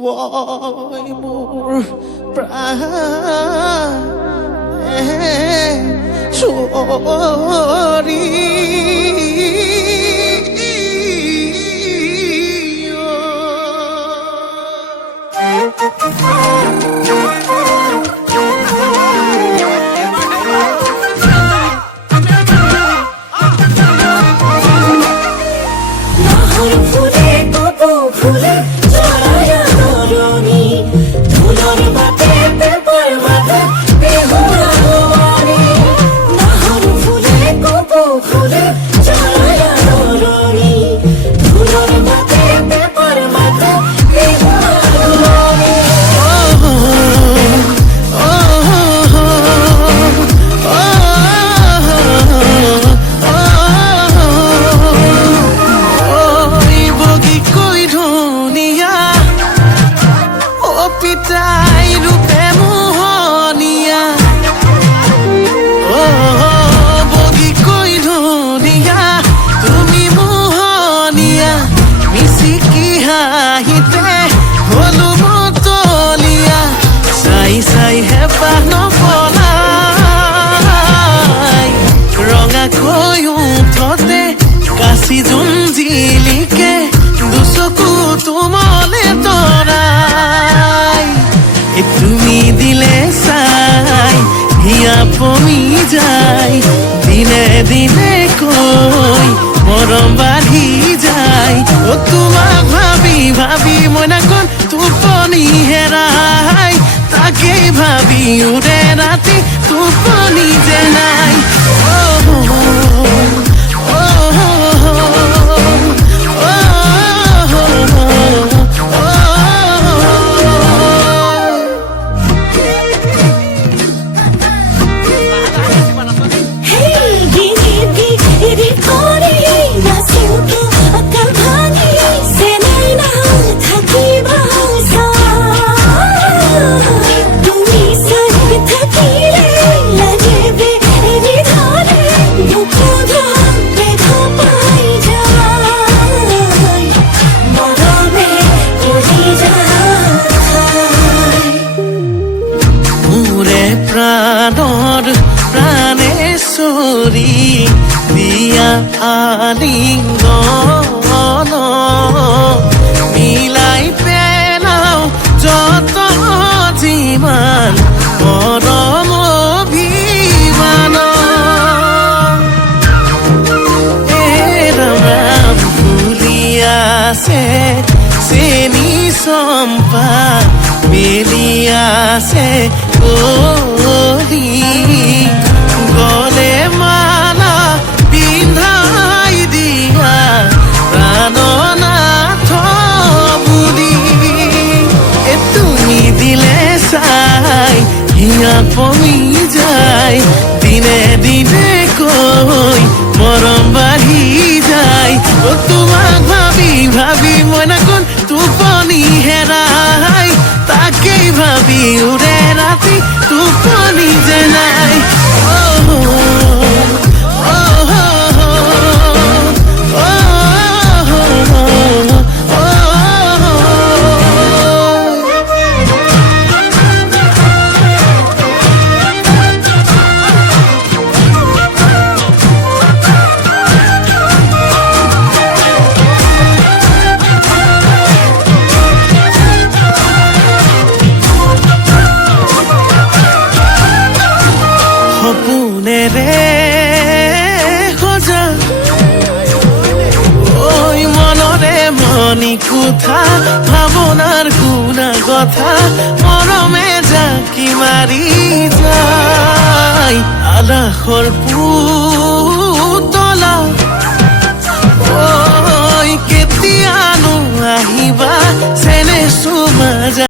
তই মোৰ প্ৰাণে চৰি তুমি দিলে চাই হিয়া পমি যায় দিনে দিনে কৈ মৰম বাঢ়ি যায় অ তোমাক ভাবি ভাবি মইনাখন টোপনি হেৰাই তাকেই ভাবি উৰে ৰাতি টোপনি যে নাই দিয়া আলিঙ্গন মিলাই পেলাও যত যিমান মৰম অভিমান ৰাম ফুলি আছে চেনি চম্পা মেলি আছে কলি গলে মালা পিন্ধাই দিয়া প্ৰাণনাথ বুলি তুমি দিলে চাই হিয়া পমি যায় দিনে দিনে কৈ মৰম বাঢ়ি যায় অ তোমাক ভাবি ভাবি মইনাখন টোপনি হেৰাই তাকেই ভাবি উৰে ৰাতি টোপনি যে নাই সপোনেৰে সজা ঐ মনৰে মনি কোঠা ভাৱনাৰ গুণা কথা মৰমে জাকি মাৰি যায় আলাসৰ পুতলা ঐ কেতিয়ানো আহিবা চেনে